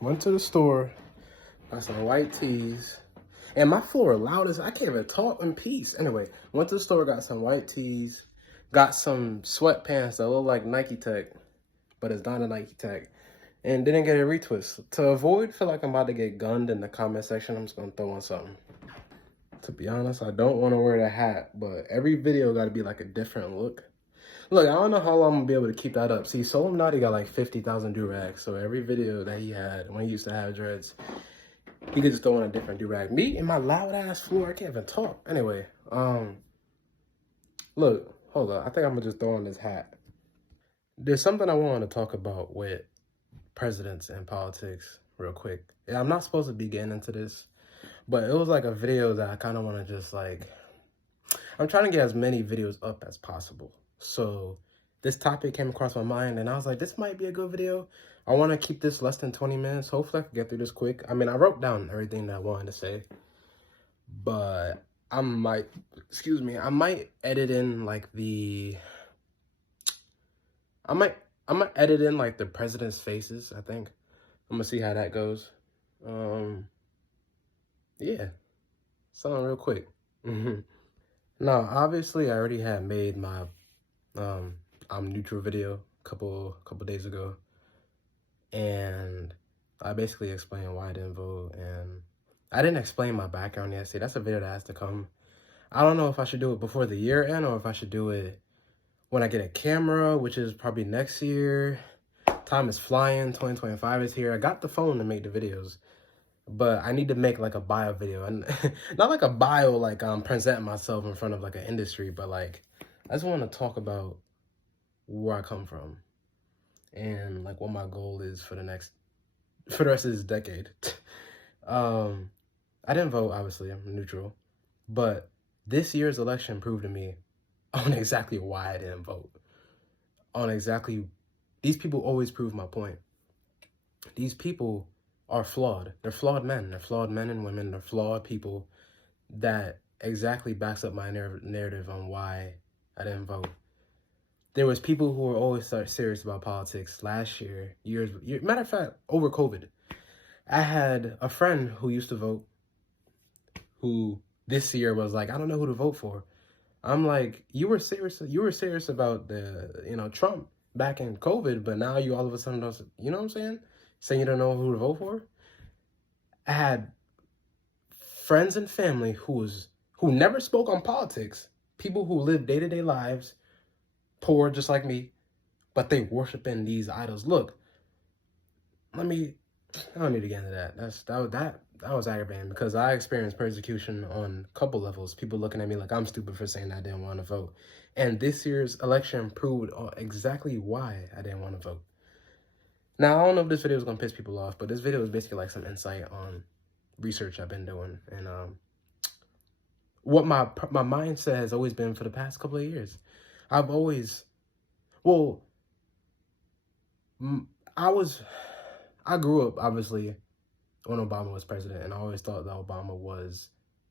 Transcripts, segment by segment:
Went to the store, got some white tees. And my floor loud as I can't even talk in peace. Anyway, went to the store, got some white tees, got some sweatpants that look like Nike Tech, but it's not a Nike Tech. And didn't get a retwist. To avoid feel like I'm about to get gunned in the comment section, I'm just gonna throw on something. To be honest, I don't want to wear the hat, but every video got to be like a different look. Look, I don't know how long I'm gonna be able to keep that up. See, Solemnati got like 50,000 do-rags, so every video that he had when he used to have dreads, he could just throw on a different do-rag. Me and my loud ass floor, I can't even talk. Anyway, look, hold up. I think I'm gonna just throw on this hat. There's something I wanted to talk about with presidents and politics real quick. Yeah, I'm not supposed to be getting into this, but it was like a video that I kind of want to just like, I'm trying to get as many videos up as possible. So this topic came across my mind and I was like, this might be a good video. I want to keep this less than 20 minutes. Hopefully I can get through this quick. I mean, I wrote down everything that I wanted to say, but I might edit in like I might edit in like the president's faces, I think. I'm gonna see how that goes. Yeah, something real quick. Now, obviously I already had made my I'm neutral video a couple days ago, and I basically explained why I didn't vote, and I didn't explain my background yet. See, that's a video that has to come. I don't know if I should do it before the year end or if I should do it when I get a camera, which is probably next year. Time is flying, 2025 is here. I got the phone to make the videos, but I need to make like a bio video, and not like a bio like presenting myself in front of like an industry, but like I just want to talk about where I come from and like what my goal is for the rest of this decade. I didn't vote, obviously, I'm neutral, but this year's election proved to me on exactly why I didn't vote. These people always prove my point. These people are flawed. They're flawed men. They're flawed men and women. They're flawed people. That exactly backs up my narrative on why I didn't vote. There was people who were always serious about politics last year, matter of fact, over COVID. I had a friend who used to vote, who this year was like, I don't know who to vote for. I'm like, you were serious about the, Trump back in COVID, but now you all of a sudden don't, you know what I'm saying? Saying you don't know who to vote for. I had friends and family who never spoke on politics, people who live day-to-day lives, poor just like me, but they worshiping these idols. Look, I don't need to get into that. That was aggravating because I experienced persecution on a couple levels. People looking at me like I'm stupid for saying I didn't want to vote. And this year's election proved exactly why I didn't want to vote. Now, I don't know if this video is going to piss people off, but this video is basically like some insight on research I've been doing and what my mindset has always been for the past couple of years. I grew up, obviously, when Obama was president, and I always thought that Obama was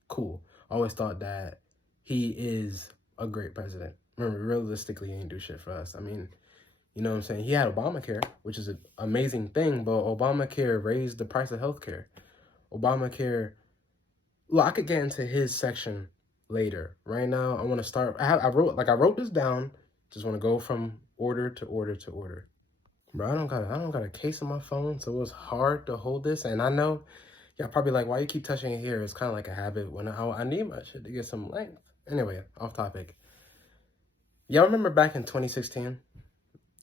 cool. I always thought that he is a great president. Remember, realistically, he ain't do shit for us. I mean, you know what I'm saying? He had Obamacare, which is an amazing thing, but Obamacare raised the price of healthcare. Obamacare, well, I could get into his section later. Right now, I want to start. I wrote this down. Just want to go from order to order to order. Bro, I don't got a case on my phone, so it was hard to hold this. And I know y'all probably like, why you keep touching it here? It's kind of like a habit when I need my shit to get some length. Anyway, off topic. Y'all remember back in 2016,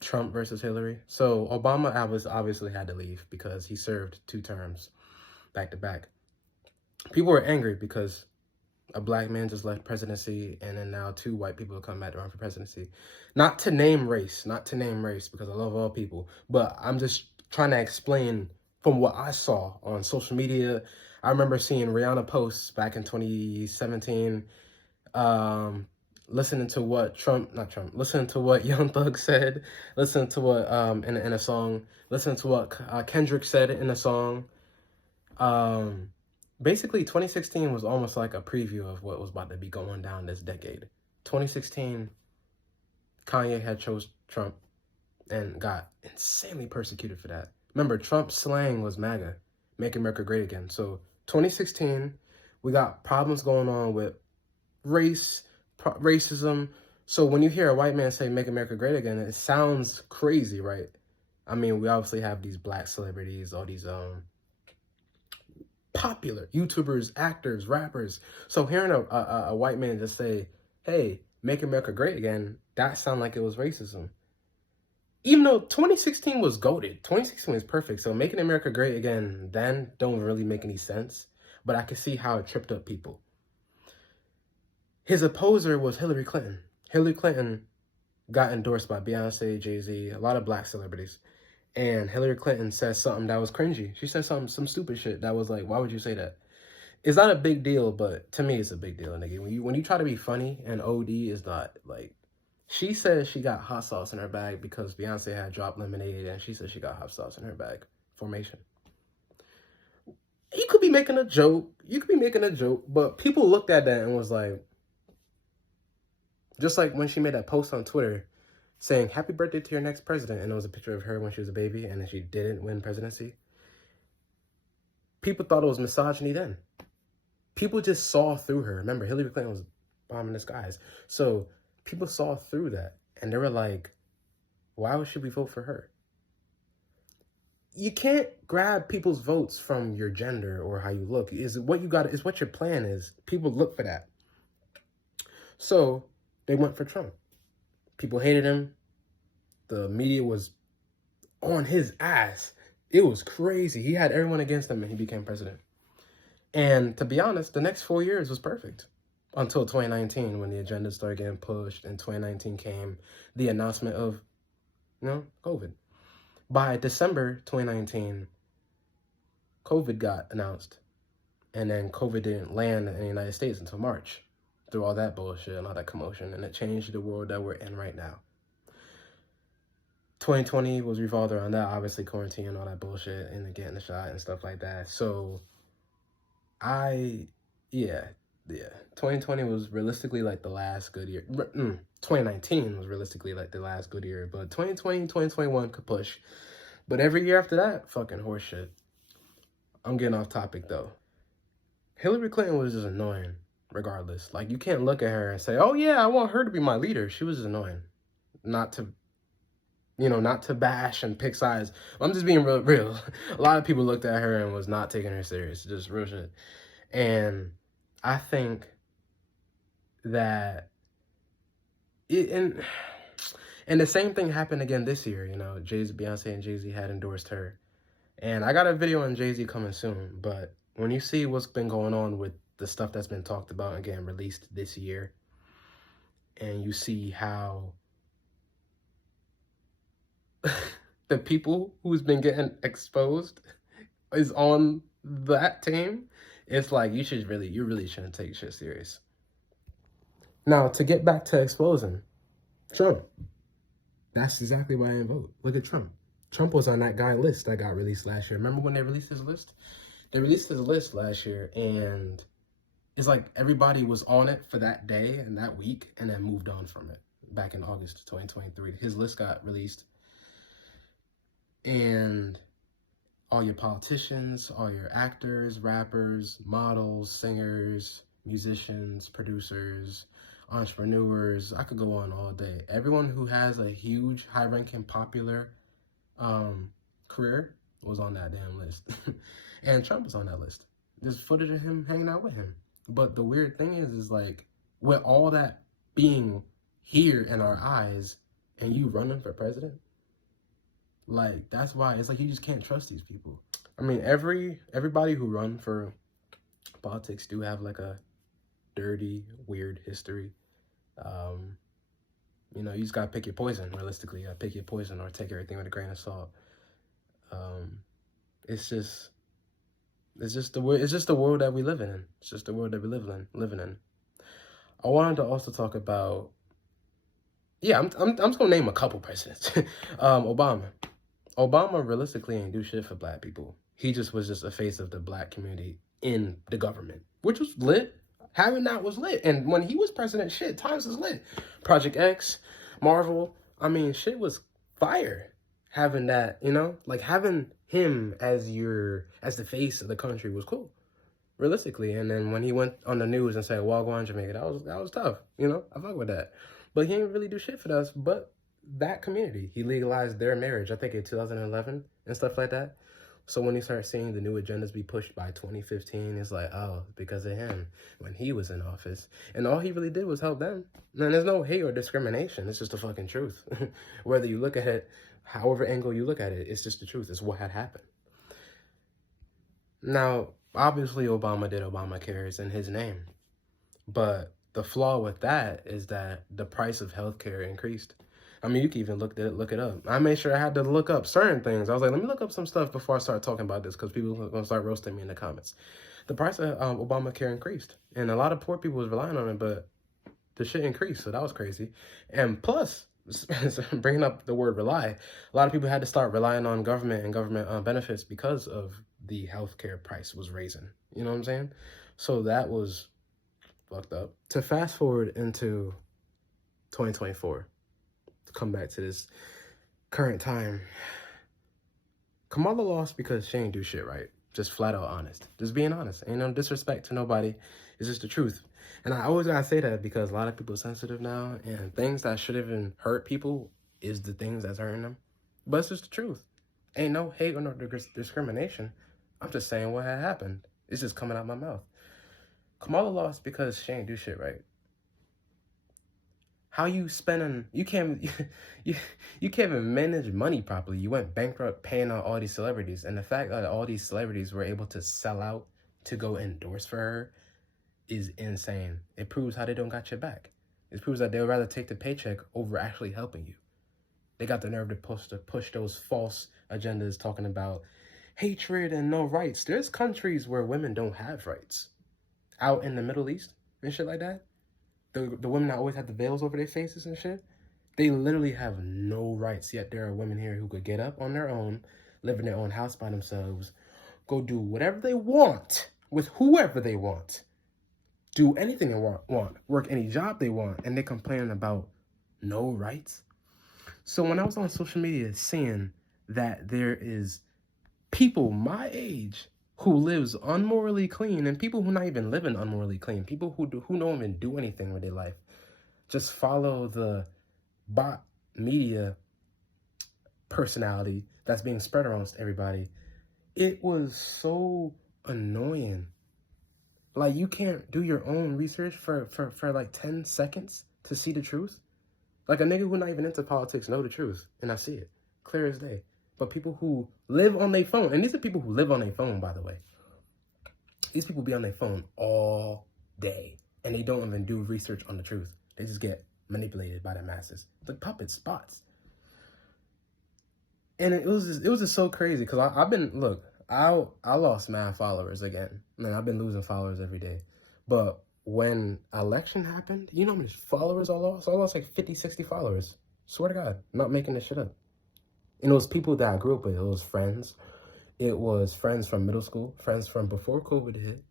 Trump versus Hillary? So Obama obviously had to leave because he served 2 terms back to back. People were angry because a black man just left presidency, and then now 2 white people come back to run for presidency. Not to name race, because I love all people, but I'm just trying to explain from what I saw on social media. I remember seeing Rihanna posts back in 2017, listening to what listening to what Young Thug said, listening to what in a song, listening to what Kendrick said in a song. Basically, 2016 was almost like a preview of what was about to be going down this decade. 2016, Kanye had chose Trump and got insanely persecuted for that. Remember, Trump's slang was MAGA, Make America Great Again. So 2016, we got problems going on with racism. So when you hear a white man say Make America Great Again, it sounds crazy, right? I mean, we obviously have these black celebrities, all these popular YouTubers, actors, rappers. So hearing a white man just say, hey, Make America Great Again, that sounded like it was racism. Even though 2016 was goated, 2016 was perfect. So making America great again then don't really make any sense. But I can see how it tripped up people. His opposer was Hillary Clinton. Hillary Clinton got endorsed by Beyonce, Jay-Z, a lot of black celebrities. And Hillary Clinton said something that was cringy. She said some stupid shit that was like, why would you say that? It's not a big deal, but to me, it's a big deal, nigga. When you try to be funny and OD is not like. She says she got hot sauce in her bag because Beyonce had dropped Lemonade, and she said she got hot sauce in her bag. Formation. He could be making a joke. You could be making a joke, but people looked at that and was like, just like when she made that post on Twitter saying, happy birthday to your next president, and it was a picture of her when she was a baby, and then she didn't win presidency. People thought it was misogyny then. People just saw through her. Remember, Hillary Clinton was bombing the skies. So people saw through that, and they were like, why should we vote for her? You can't grab people's votes from your gender or how you look. Is what your plan is. People look for that. So they went for Trump. People hated him. The media was on his ass. It was crazy. He had everyone against him, and he became president. And to be honest, the next 4 years was perfect. Until 2019, when the agenda started getting pushed, and 2019 came the announcement of, COVID. By December 2019, COVID got announced, and then COVID didn't land in the United States until March, through all that bullshit and all that commotion, and it changed the world that we're in right now. 2020 was revolved around that, obviously quarantine and all that bullshit, and getting the shot and stuff like that. So, 2020 was realistically like the last good year. 2019 was realistically like the last good year, but 2020, 2021 could push. But every year after that, fucking horseshit. I'm getting off topic though. Hillary Clinton was just annoying, regardless. Like, you can't look at her and say, oh yeah, I want her to be my leader. She was just annoying. Not to bash and pick sides. I'm just being real. A lot of people looked at her and was not taking her serious. Just real shit. And I think that and the same thing happened again this year. Beyonce and Jay-Z had endorsed her. And I got a video on Jay-Z coming soon. But when you see what's been going on with the stuff that's been talked about and getting released this year, and you see how the people who's been getting exposed is on that team, it's like you really shouldn't take shit serious. Now, to get back to exposing Trump, that's exactly why I didn't vote. Look at Trump. Trump was on that guy list that got released last year. Remember when they released his list? They released his list last year, and it's like everybody was on it for that day and that week, and then moved on from it back in August 2023. His list got released, and all your politicians, all your actors, rappers, models, singers, musicians, producers, entrepreneurs, I could go on all day. Everyone who has a huge, high-ranking, popular career was on that damn list. And Trump was on that list. There's footage of him hanging out with him. But the weird thing is like, with all that being here in our eyes, and you running for president, like, that's why it's like you just can't trust these people. I mean, everybody who run for politics do have like a dirty, weird history. You just gotta pick your poison. Realistically, you gotta pick your poison or take everything with a grain of salt. It's just the world that we live in. It's just the world that we living in. I wanted to also talk about. Yeah, I'm just gonna name a couple presidents. Obama realistically ain't do shit for black people. He was just a face of the black community in the government, which was lit. Having that was lit. And when he was president, shit, times was lit. Project X, Marvel, I mean, shit was fire. Having that, like having him as the face of the country was cool, realistically. And then when he went on the news and said, "Wagwan Jamaica," that was tough. You know, I fuck with that. But he didn't really do shit for us. But that community, he legalized their marriage, I think in 2011 and stuff like that. So when you start seeing the new agendas be pushed by 2015, it's like, oh, because of him when he was in office. And all he really did was help them. And there's no hate or discrimination. It's just the fucking truth. Whether you look at it, however angle you look at it, it's just the truth. It's what had happened. Now, obviously, Obama did Obamacare in his name. But the flaw with that is that the price of healthcare increased. I mean, you can even look it up. I made sure I had to look up certain things. I was like, let me look up some stuff before I start talking about this, because people are going to start roasting me in the comments. The price of Obamacare increased, and a lot of poor people was relying on it, but the shit increased, so that was crazy. And plus, bringing up the word rely, a lot of people had to start relying on government and government benefits because of the healthcare price was raising. You know what I'm saying? So that was fucked up. To fast forward into 2024, to come back to this current time, Kamala lost because she ain't do shit right. Just flat out honest. Just being honest. Ain't no disrespect to nobody. It's just the truth. And I always gotta say that because a lot of people are sensitive now, and things that should even hurt people is the things that's hurting them. But it's just the truth. Ain't no hate or no discrimination. I'm just saying what had happened. It's just coming out my mouth. Kamala lost because she ain't do shit right. How you spending? You can't even manage money properly. You went bankrupt paying out all these celebrities, and the fact that all these celebrities were able to sell out to go endorse for her is insane. It proves how they don't got your back. It proves that they would rather take the paycheck over actually helping you. They got the nerve to push those false agendas talking about hatred and no rights. There's countries where women don't have rights. Out in the Middle East and shit like that, the women that always have the veils over their faces and shit, they literally have no rights. Yet there are women here who could get up on their own, live in their own house by themselves, go do whatever they want with whoever they want, do anything they want, work any job they want, and they're complaining about no rights. So when I was on social media seeing that there is people my age who lives unmorally clean, and people who not even living unmorally clean, people who don't even do anything with their life, just follow the bot media personality that's being spread around everybody. It was so annoying. Like, you can't do your own research for like 10 seconds to see the truth. Like, a nigga who not even into politics know the truth, and I see it clear as day. But people who live on their phone, and these are people who live on their phone, by the way. These people be on their phone all day, and they don't even do research on the truth. They just get manipulated by the masses. The puppet spots. And it was just so crazy, because I lost mad followers again. Man, I've been losing followers every day. But when election happened, you know how many followers I lost? I lost like 50, 60 followers. Swear to God, I'm not making this shit up. And it was people that I grew up with. It was friends. It was friends from middle school, friends from before COVID hit,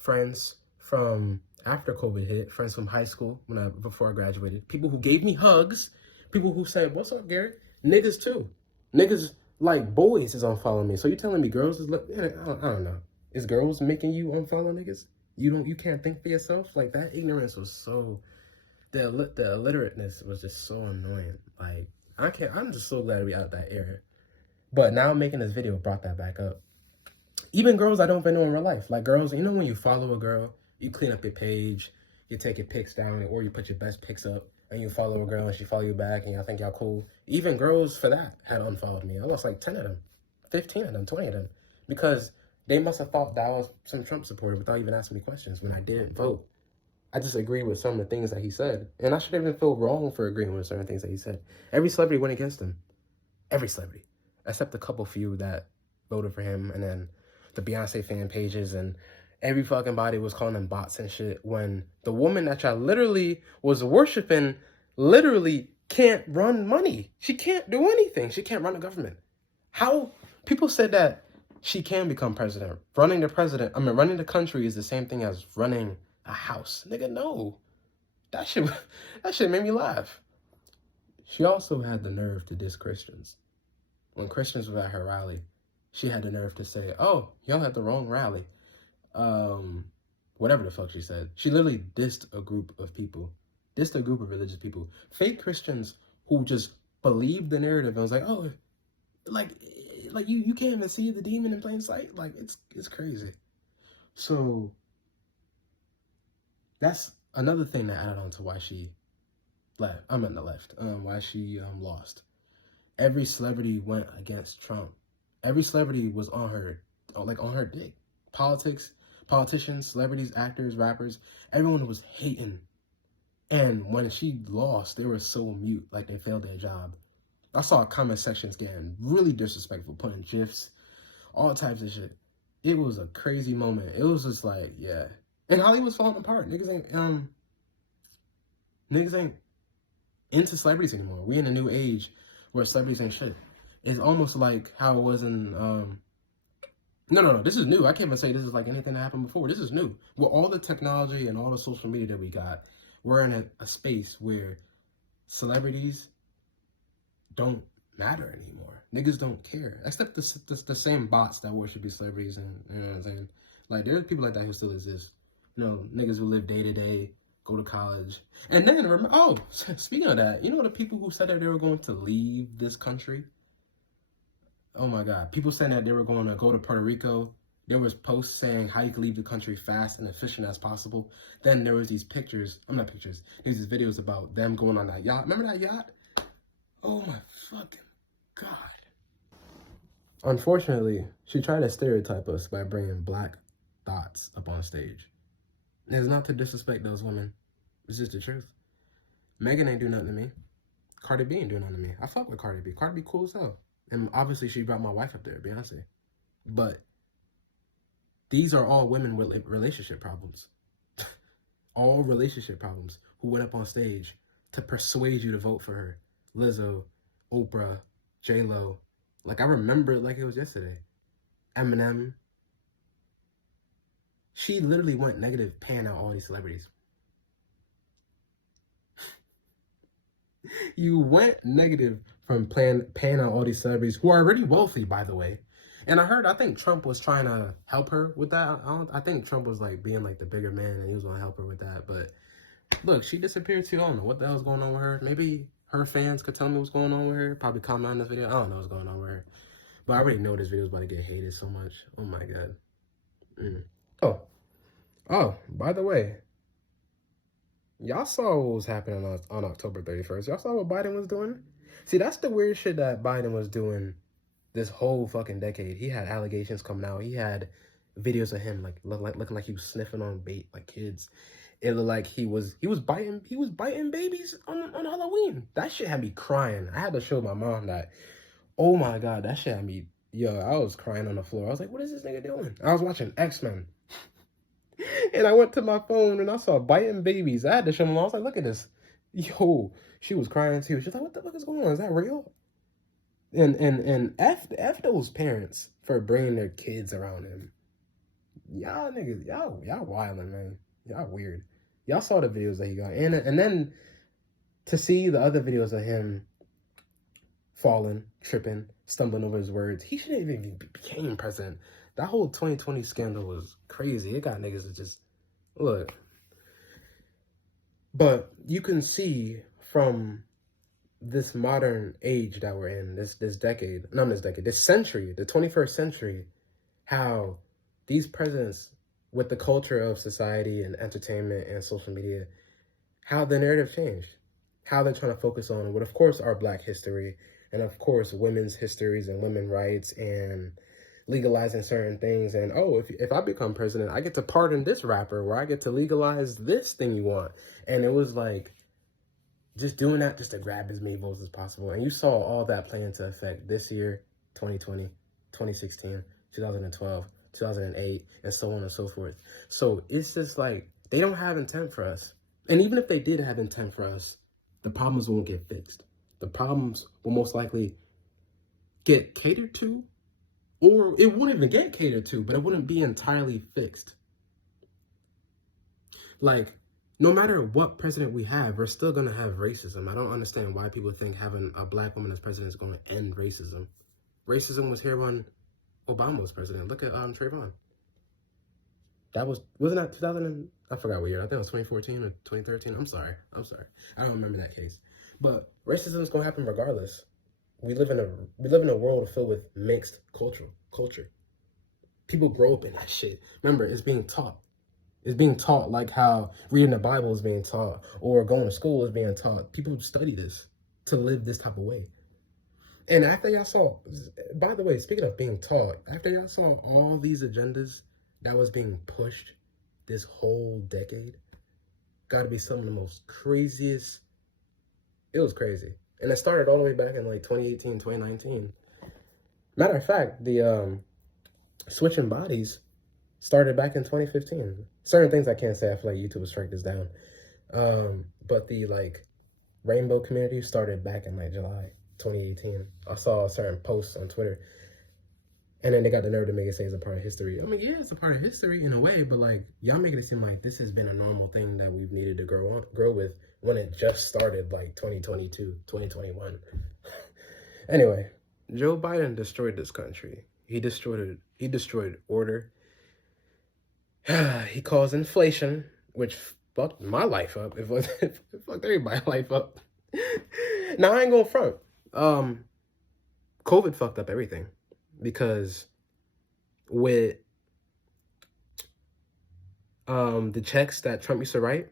friends from after COVID hit, friends from high school before I graduated, people who gave me hugs, people who said, "What's up, Gary?" Niggas too. Niggas like boys is unfollowing me. So you telling me girls is I don't know. Is girls making you unfollow niggas? You can't think for yourself? Like, that ignorance was so, the illiterateness was just so annoying. Like, I'm just so glad we out that era. But now making this video brought that back up. Even girls I don't even know in real life. Like, girls, you know when you follow a girl, you clean up your page, you take your pics down, or you put your best pics up, and you follow a girl and she follow you back, and y'all think y'all cool. Even girls for that had unfollowed me. I lost like 10 of them, 15 of them, 20 of them. Because they must have thought that I was some Trump supporter without even asking me questions when I didn't vote. I just agreed with some of the things that he said. And I shouldn't even feel wrong for agreeing with certain things that he said. Every celebrity went against him. Every celebrity. Except a couple few that voted for him. And then the Beyonce fan pages and every fucking body was calling them bots and shit. When the woman that y'all literally was worshiping literally can't run money. She can't do anything. She can't run a government. How? People said that she can become president. Running the country is the same thing as running a house. Nigga, no. That shit made me laugh. She also had the nerve to diss Christians. When Christians were at her rally, she had the nerve to say, oh, y'all had the wrong rally. Whatever the fuck she said. She literally dissed a group of people. Dissed a group of religious people. Fake Christians who just believed the narrative and was like, oh, like you can't even see the demon in plain sight. Like, it's crazy. So that's another thing that added on to why she left. I'm in the left. Why she lost. Every celebrity went against Trump. Every celebrity was on her dick. Politicians, celebrities, actors, rappers, everyone was hating. And when she lost, they were so mute, like they failed their job. I saw comment sections getting really disrespectful, putting GIFs, all types of shit. It was a crazy moment. It was just like, yeah. And Hollywood's falling apart. Niggas ain't into celebrities anymore. We in a new age where celebrities ain't shit. It's almost like how it was in no, this is new. I can't even say this is like anything that happened before. This is new. With all the technology and all the social media that we got, we're in a space where celebrities don't matter anymore. Niggas don't care. Except the same bots that worship these celebrities, and you know what I'm saying? Like, there's people like that who still exist. You know, niggas who live day to day, go to college. And then, speaking of that, you know the people who said that they were going to leave this country? Oh my God. People saying that they were going to go to Puerto Rico. There was posts saying how you can leave the country fast and efficient as possible. Then there was these there's these videos about them going on that yacht. Remember that yacht? Oh my fucking God. Unfortunately, she tried to stereotype us by bringing black thoughts up on stage. It's not to disrespect those women. It's just the truth. Megan ain't do nothing to me. Cardi B ain't do nothing to me. I fuck with Cardi B. Cardi B cool as hell. And obviously she brought my wife up there, Beyonce. But these are all women with relationship problems. All relationship problems who went up on stage to persuade you to vote for her. Lizzo, Oprah, J-Lo. Like, I remember it like it was yesterday. Eminem. She literally went negative paying out all these celebrities. You went negative from paying out all these celebrities who are already wealthy, by the way. And I think Trump was trying to help her with that. I think Trump was like being like the bigger man and he was going to help her with that. But look, she disappeared too. I don't know what the hell's going on with her. Maybe her fans could tell me what's going on with her. Probably comment on this video. I don't know what's going on with her. But I already know this video is about to get hated so much. Oh my God. Oh, by the way, y'all saw what was happening on October 31st. Y'all saw what Biden was doing? See, that's the weird shit that Biden was doing this whole fucking decade. He had allegations coming out. He had videos of him looking like he was sniffing on bait like kids. It looked like he was biting babies on Halloween. That shit had me crying. I had to show my mom that. Oh my God, that shit had me, I was crying on the floor. I was like, what is this nigga doing? I was watching X-Men. And I went to my phone and I saw biting babies. I had to show my mom. I was like, look at this. Yo, she was crying too. She was like, what the fuck is going on? Is that real? And F those parents for bringing their kids around him. Y'all niggas, y'all wildin', man. Y'all weird. Y'all saw the videos that he got. And then to see the other videos of him falling, tripping, stumbling over his words, he shouldn't even became president. That whole 2020 scandal was crazy. It got niggas to just, look. But you can see from this modern age that we're in, this century, the 21st century, how these presidents, with the culture of society and entertainment and social media, how the narrative changed, how they're trying to focus on what, of course, our Black history, and of course, women's histories and women's rights and legalizing certain things. And, oh, if I become president, I get to pardon this rapper, or I get to legalize this thing you want. And it was like, just doing that just to grab as many votes as possible. And you saw all that play into effect this year, 2020, 2016, 2012, 2008, and so on and so forth. So it's just like, they don't have intent for us. And even if they did have intent for us, the problems won't get fixed. The problems will most likely get catered to, or it won't even get catered to, but it wouldn't be entirely fixed. Like, no matter what president we have, we're still going to have racism. I don't understand why people think having a Black woman as president is going to end racism. Racism was here when Obama was president. Look at Trayvon. Wasn't that 2000? I forgot what year. I think it was 2014 or 2013. I'm sorry. I don't remember that case. But racism is gonna happen regardless. We live in a world filled with mixed culture. People grow up in that shit. Remember, it's being taught. It's being taught like how reading the Bible is being taught or going to school is being taught. People study this to live this type of way. And after y'all saw, by the way, speaking of being taught, after y'all saw all these agendas that was being pushed this whole decade, gotta be some of the most craziest. It was crazy. And it started all the way back in like 2018, 2019. Matter of fact, the switching bodies started back in 2015. Certain things I can't say. I feel like YouTube will strike this down. But the like rainbow community started back in like July 2018. I saw certain posts on Twitter. And then they got the nerve to make it say it's a part of history. I mean, yeah, it's a part of history in a way, but like y'all making it seem like this has been a normal thing that we've needed to grow with when it just started like 2022, 2021. Anyway, Joe Biden destroyed this country. He destroyed order. He caused inflation, which fucked my life up. It fucked everybody's life up. Now I ain't gonna front. COVID fucked up everything because with the checks that Trump used to write,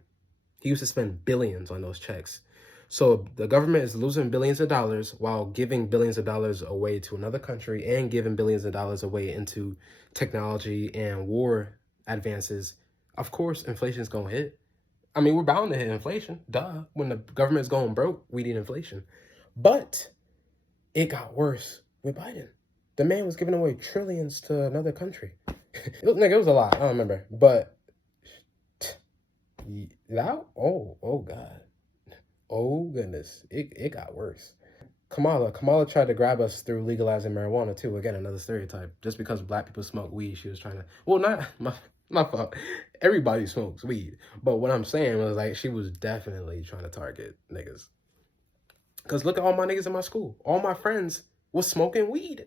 he used to spend billions on those checks. So the government is losing billions of dollars while giving billions of dollars away to another country and giving billions of dollars away into technology and war advances. Of course, inflation is going to hit. I mean, we're bound to hit inflation. Duh. When the government is going broke, we need inflation. But it got worse with Biden. The man was giving away trillions to another country. It was a lot. I don't remember. But that, oh God. Oh goodness, it got worse. Kamala tried to grab us through legalizing marijuana too. Again, another stereotype. Just because black people smoke weed, she was trying to. Well, not my fault. Everybody smokes weed, but what I'm saying was like she was definitely trying to target niggas. Cause look at all my niggas in my school. All my friends was smoking weed in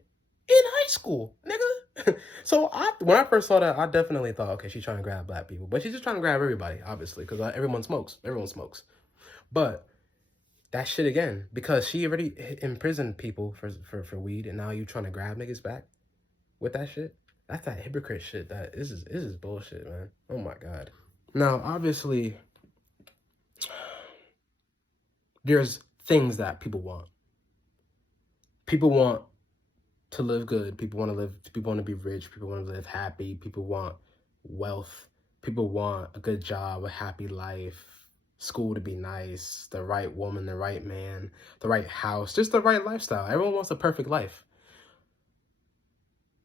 high school, nigga. So when I first saw that, I definitely thought, okay, she's trying to grab black people, but she's just trying to grab everybody, obviously, because everyone smokes. Everyone smokes. But that shit again, because she already imprisoned people for weed, and now you trying to grab niggas back with that shit? That's that hypocrite shit. This is bullshit, man. Oh my God. Now, obviously, there's things that people want. People want to live good. People want to be rich. People want to live happy. People want wealth. People want a good job, a happy life, school to be nice, the right woman, the right man, the right house, just the right lifestyle. Everyone wants a perfect life.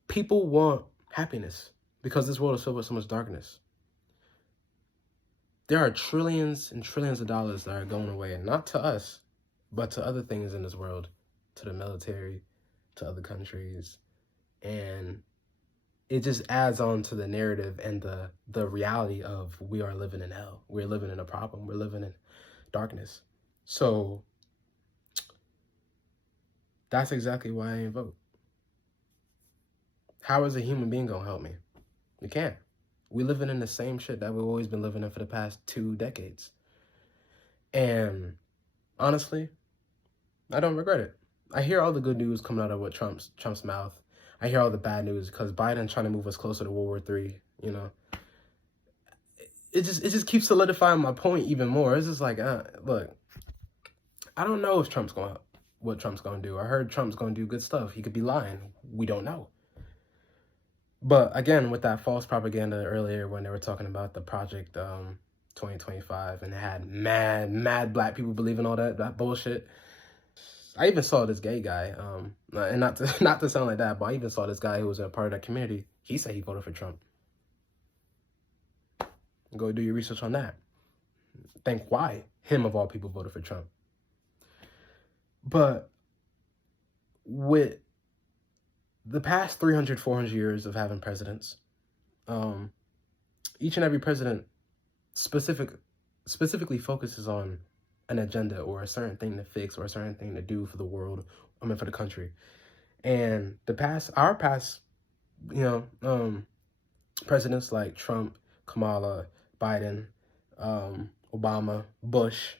People want happiness because this world is filled with so much darkness. There are trillions and trillions of dollars that are going away, and not to us, but to other things in this world, to the military, to other countries, and it just adds on to the narrative and the reality of we are living in hell. We're living in a problem. We're living in darkness. So that's exactly why I ain't vote. How is a human being gonna help me? We can't. We living in the same shit that we've always been living in for the past 2 decades. And honestly, I don't regret it. I hear all the good news coming out of what Trump's mouth. I hear all the bad news because Biden's trying to move us closer to World War III, you know. It just keeps solidifying my point even more. It's just like, look, I don't know if what Trump's gonna do. I heard Trump's gonna do good stuff. He could be lying. We don't know. But again, with that false propaganda earlier when they were talking about the Project 2025 and they had mad black people believing all that bullshit. I even saw this gay guy, and not to sound like that, but I even saw this guy who was a part of that community. He said he voted for Trump. Go do your research on that. Think why him of all people voted for Trump. But with the past 300, 400 years of having presidents, each and every president specifically focuses on an agenda or a certain thing to fix or a certain thing to do for the world, for the country. And our past presidents like Trump, Kamala, Biden, Obama, Bush,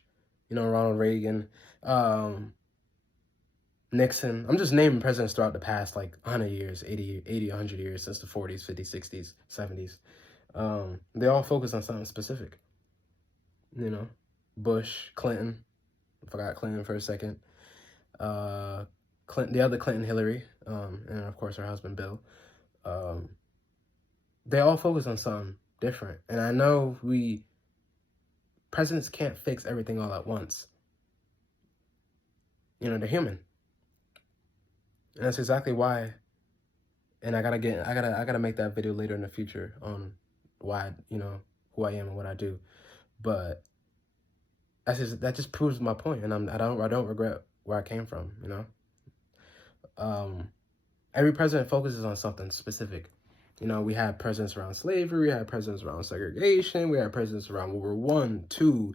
Ronald Reagan, Nixon. I'm just naming presidents throughout the past, like 100 years, 100 years, since the 40s, 50s, 60s, 70s. They all focus on something specific. Bush, Clinton. I forgot Clinton for a second. Clinton, the other Clinton, Hillary, and of course her husband, Bill. They all focus on something different. And I know presidents can't fix everything all at once. They're human. And that's exactly why, and I gotta make that video later in the future on why, who I am and what I do. But that just proves my point, and I don't regret where I came from, Every president focuses on something specific. We had presidents around slavery, we had presidents around segregation, we had presidents around World War I, II,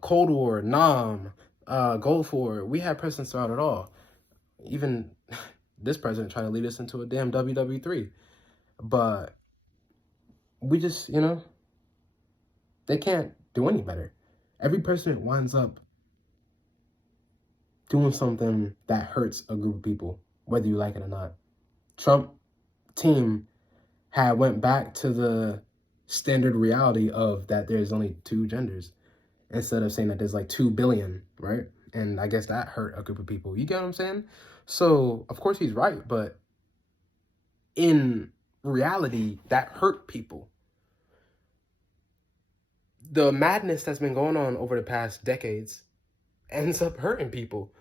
Cold War, Nam, Gulf War. We had presidents throughout it all. Even this president trying to lead us into a damn WW3. But we just, they can't do any better. Every president winds up doing something that hurts a group of people, whether you like it or not. Trump team had went back to the standard reality of that there's only 2 genders instead of saying that there's like 2 billion, right? And I guess that hurt a group of people. You get what I'm saying? So, of course he's right, but in reality, that hurt people. The madness that's been going on over the past decades ends up hurting people.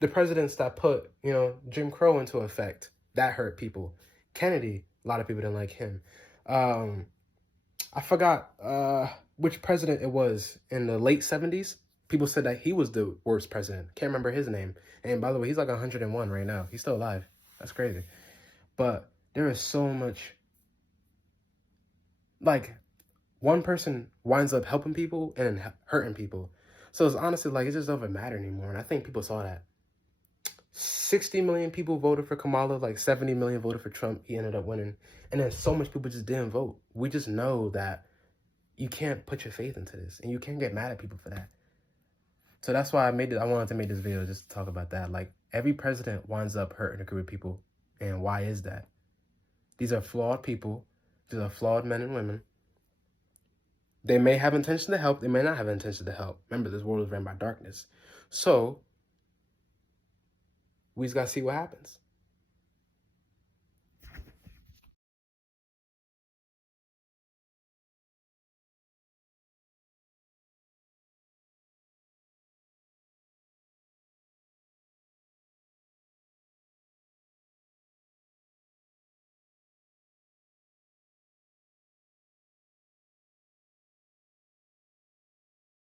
The presidents that put, Jim Crow into effect, that hurt people. Kennedy, a lot of people didn't like him. I forgot which president it was in the late 70s. People said that he was the worst president. Can't remember his name. And by the way, he's like 101 right now. He's still alive. That's crazy. But there is so much, like, one person winds up helping people and hurting people. So it's honestly like, it just doesn't matter anymore. And I think people saw that. 60 million people voted for Kamala, like 70 million voted for Trump. He ended up winning. And then so much people just didn't vote. We just know that you can't put your faith into this. And you can't get mad at people for that. So that's why I wanted to make this video just to talk about that. Like, every president winds up hurting a group of people. And why is that? These are flawed people. These are flawed men and women. They may have intention to help. They may not have intention to help. Remember, this world is ran by darkness. So we just got to see what happens.